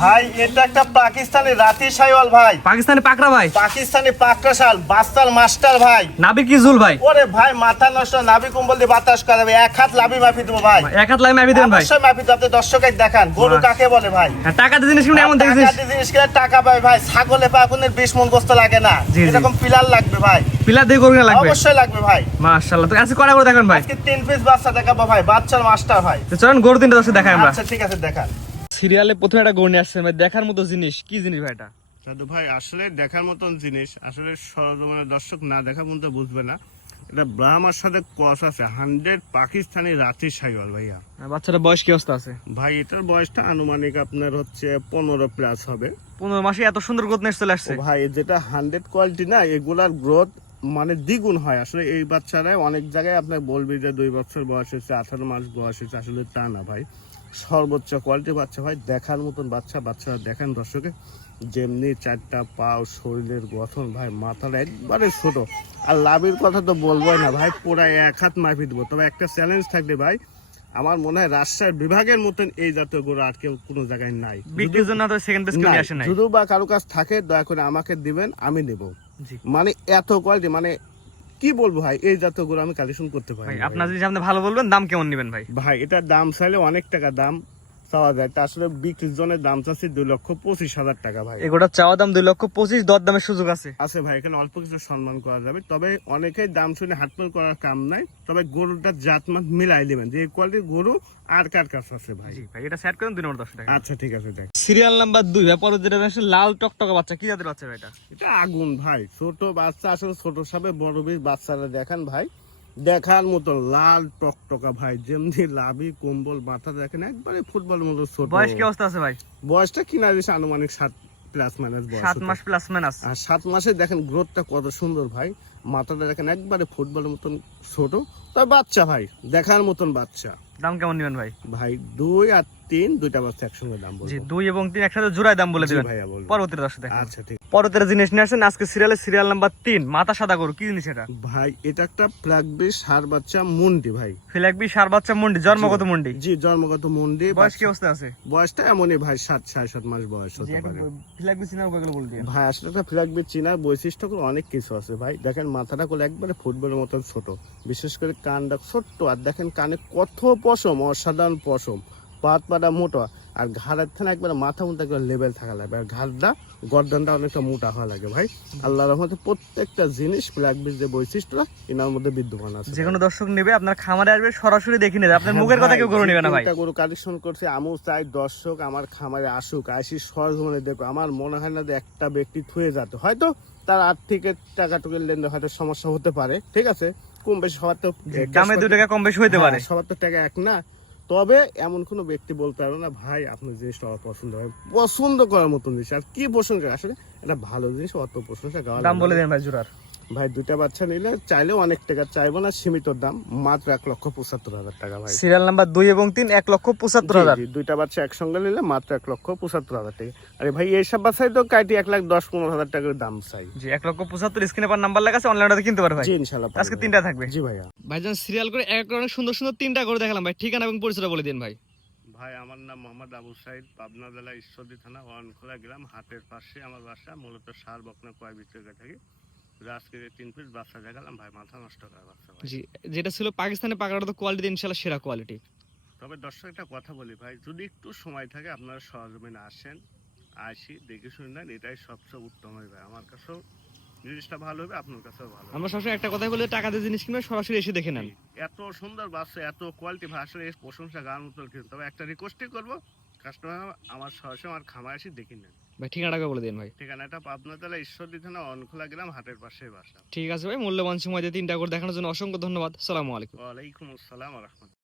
ভাই এটা একটা পাকিস্তানি রাতি শাইওয়াল ভাই, পাকিস্তানি পাকড়া ভাই, পাকিস্তানি পাকড়া শাল, বাস্তার মাস্টার ভাই। নাবি কি জুল ভাই? ওরে ভাই মাথা নষ্ট, নাভি কম্বল দিয়ে বাতাস করাবে, এক হাত লাভি মাপি দেবো ভাই। এক হাত লাই মাপি দেন ভাই? অবশ্যই মাপি দেবো। আপনি দর্শকের দেখান গরু কাকে বলে ভাই। টাকাতে জিনিস কিনে এমন দেখছিস? টাকা দিয়ে জিনিস কিনে টাকা পাবে ভাই। ছাগলে পা আপনার 20 মণ গোস্ত লাগে না, জি, জি। এরকম পিলার লাগবে ভাই। পিলার দিয়ে গরু কিনা লাগবে? অবশ্যই লাগবে ভাই। মাশাআল্লাহ, তো আজকে কয়টা করে দেখান ভাই? আজকে 3 পিস বাচ্চা দেখাবো ভাই, বাচ্চার মাস্টার ভাই। তো চলেন গরু তিনটা দর্শক দেখাই আমরা। আচ্ছা ঠিক আছে দেখান। সিরিয়ালে প্রথমে একটা গরু নিয়ে আসছেন ভাই, দেখার মতো জিনিস কি জিনিস ভাই এটা? দাদু ভাই আসলে দেখার মতন জিনিস, আসলে সরজমিনের দর্শক না দেখা পর্যন্ত বুঝবে না। এটা ব্রাহ্মার সাথে ক্রস আছে, 100 পাকিস্তানি রাতি শাইওয়াল ভাইয়া। বাচ্চাটা বয়স কি অবস্থা আছে? ভাই এটার বয়সটা আনুমানিক আপনার হচ্ছে 15 প্লাস হবে। 15 মাসে এত সুন্দর গ্রোথ নিয়ে চলে আসছে। ও ভাই যেটা 100 কোয়ালিটি না, এগুলার গ্রোথ মানে দ্বিগুণ হয়। আসলে এই বাচ্চারা অনেক জায়গায় আপনার বলবি যে 2 বছর বয়স হয়েছে, 18 মাস বয়স হয়েছে, আসলে তা না ভাই। সর্বোচ্চ কোয়ালিটি বাচ্চা ভাই, দেখার মতন বাচ্চা। বাচ্চারা দেখেন দর্শকে, যেমনি 4টা পাও, শরীরের গঠন ভাই, মাথাটা একবারে ছোট। আর লাভের কথা তো বলবোই না ভাই, পুরাই এক হাত মাপি দেবো। তবে একটা চ্যালেঞ্জ থাকবে ভাই, আমার মনে হয় রাজশাহীর বিভাগের মতন এই জাতীয় গরু আর কেউ কোনো জায়গায় নাই। বিক্রির জন্য তো সেকেন্ড পেজ কিনে আসে নাই। যদি বা কারো কাছ থাকে দয়া করে আমাকে দিবেন, আমি নেব। জি মানে এত কোয়ালিটি, মানে কি বলবো ভাই, এই জাতীয় গরু আমি কালেকশন করতে পারি ভাই, না আপনার ভাই। যদি আপনি ভালো বলবেন দাম কেমন নেবেন ভাই? ভাই এটার দাম চাইলে অনেক টাকা দাম চাওয়া যায়, তা আসলে বিক্রির জন্য দাম চাচ্ছি 2,25,000 টাকা ভাই। এগুলোর চাওয়া দাম 2,25,000, দর দামের সুযোগ আছে? আছে ভাই, এখানে অল্প কিছু সম্মান করা যাবে। তবে অনেকেই দাম শুনে হাটপাল করার কাম নাই, তবে গরুটার জাতমান মিলাই নেবেন যে এই কোয়ালিটির গরু আর কার কাছে আছে ভাই। জি ভাই, এটা সেট করেন 2 নম্বর 10 টাকা। আচ্ছা ঠিক আছে দেখ। সিরিয়াল নাম্বার 2 ভাই, পরে যেটা আছে লাল টকটকা বাচ্চা, কি জাতের বাচ্চা ভাই এটা? এটা আগুন ভাই, ছোট বাচ্চা, আসলে ছোট সাবে বড় বীর বাচ্চারা দেখান ভাই, দেখার মতো লাল টকটকা ভাই, যেমনি লাভি কম্বল, মাথা দেখেন একবারে ফুটবলের মতো ছোট। বয়স কি অবস্থা আছে ভাই? বয়সটা কিনা দিয়েছে আনুমানিক 7 প্লাস মাইনাস বয়স 7 হতে। মাস প্লাস মাইনাস। আর 7 মাসে দেখেন গ্রোথটা কত সুন্দর ভাই, মাথাটা দেখেন একবারে ফুটবলের মতন ছোট। তবে বাচ্চা ভাই, দেখার মতন বাচ্চা। দাম কেমন নেবেন ভাই? ভাই 2 আর 3 দুইটা বাচ্চা একসঙ্গে দাম বলবো। জি, 2 এবং 3 একসাথে জোড়ায় দাম বলে জি দিবেন। ভাইয়া বলবো। পরবর্তীতে দর্শক দেখেন। আচ্ছা ঠিক। পরবর্তীতে জিনিস নিয়ে আসেন আজকে সিরিয়াল নাম্বার 3, মাথা সাদা গরু, কি জিনিস এটা? ভাই এটা একটা ফ্ল্যাগবি সার বাচ্চা মুন্ডি ভাই। ফিলাকবি সার বাচ্চা মুন্ডি, জন্মগত মুন্ডি। জি জন্মগত মুন্ডি। বয়স কি অবস্থা আছে? বয়সটা এমনই ভাই, 7.5 মাস বয়স হতে পারে। ফিলাকবি সিনার কয়গুলো বল দিন ভাই আসলে একটা ফ্ল্যাগবি চিনার বৈশিষ্ট্যগুলো অনেক কিছু আছে ভাই। দেখেন মাথাটা করে একবারে ফুটবলের মতন ছোট, বিশেষ করে কানটা ছোট্ট। আর দেখেন কানে কত পশম, অসাধারণ পশম, পাটা মোটা। আর ঘাড়ের থানা একবারে মাথা মতো একবার লেভেল থাকা লাগবে। আর ঘাড়টা গর্দনটা অনেকটা মোটা হওয়া লাগে ভাই। আল্লাহর রহমতে প্রত্যেকটা জিনিস ফ্ল্যাগবির যে বৈশিষ্ট্যটা এনার মধ্যে বিদ্যমান আছে। যে কোনো দর্শক নেবে, আপনার খামারে আসবে, সরাসরি দেখে নেবে, আপনার মুখের কথা কেউ গরু নেবে না ভাই। গরু কালেকশন করছে, আমিও চাই দর্শক আমার খামারে আসুক, আসি সরজমিনে দেখো। আমার মনে হয় না যে একটা ব্যক্তি থুয়ে যেতে, হয়তো তার আর্থিক টাকা টুকের লেনদেন হয়তো সমস্যা হতে পারে, ঠিক আছে, কম বেশি সবার তো দামে 2 টাকা কম বেশি হতে পারে। হ্যাঁ, সবার তো টাকা এক না। তবে এমন কোনো ব্যক্তি বলতে পারবে না ভাই আপনার জিনিসটা আমার পছন্দ হয়, পছন্দ করার মতন জিনিস। আর কি প্রশংসা, আসলে এটা ভালো জিনিস, অত প্রশংসা গাওয়া দাম বলে দেন ভাই জোড়ার। ভাই দুইটা বাচ্চা নিলে চাইলেও অনেক টাকা চাইবো না, সীমিত দাম মাত্র 1,75,000 টাকা ভাই। সিরিয়াল নাম্বার 2 এবং 3 1,75,000। জি, দুইটা বাচ্চা একসঙ্গে নিলে মাত্র 1,75,000 টাকা। আরে ভাই এইসব বাচ্চাই তো কাটি 1,10,15,000 টাকার দাম চাই। জি, 1,75,000 স্ক্রিনে পার নাম্বার লেখা আছে, অনলাইনে কিনতে পারে ভাই। জি ইনশাআল্লাহ আজকে 3টা থাকবে। জি ভাইয়া। ভাইজান সিরিয়াল করে এক অনেক সুন্দর সুন্দর 3টা করে দেখালাম ভাই, ঠিকানা এবং পরিচয়টা বলে দিন ভাই। ভাই আমার নাম মোহাম্মদ আবু সাইদ, পাবনা জেলা ঈশ্বরদী থানা ওয়ানখোলা গ্রাম, হাটের পাশে আমার বাসা। মূলত সার বকনা কয় বিক্রয় থাকি। আজকে 3 পিস বাচ্চা দেখালাম ভাই, মাথা নষ্ট করা বাচ্চা ভাই। জি, যেটা ছিল পাকিস্তানি পাকড়াটা তো কোয়ালিটি ইনশাআল্লাহ সেরা কোয়ালিটি। তবে দর্শক একটা কথা বলি ভাই, যদি একটু সময় থাকে আপনারা সরজমিনে আসেন, আসি দেখে শুনে নেন, এটাই সবচেয়ে উত্তম হয় ভাই। আমার কাছেও জিনিসটা ভালো হবে, আপনার কাছেও ভালো হবে। আমরা সবসময় একটা কথাই বলি, টাকা দিয়ে জিনিস কিনবে, সরাসরি এসে দেখে নেন। এত সুন্দর বাচ্চা, এত কোয়ালিটি ভাই, আসলে এই প্রশংসা গান মতো কিন্তু। তবে একটা রিকোয়েস্টই করবো, কাস্টমার আমার সরাসরি আমার খামার আসি দেখে নেন। ভাই ঠিকানাটা বলে দিন ভাই। ঠিকানাটা পাবনা জেলা ঈশ্বরদী থানা ওয়ানখোলা গ্রাম, হাটের পাশে বাসা। ঠিক আছে ভাই, মূল্যবান সময় দিয়ে 3টা করে দেখানোর জন্য অসংখ্য ধন্যবাদ। আসসালামু আলাইকুম। ওয়ালাইকুম আসসালাম ওয়া রাহমাতুল্লাহ।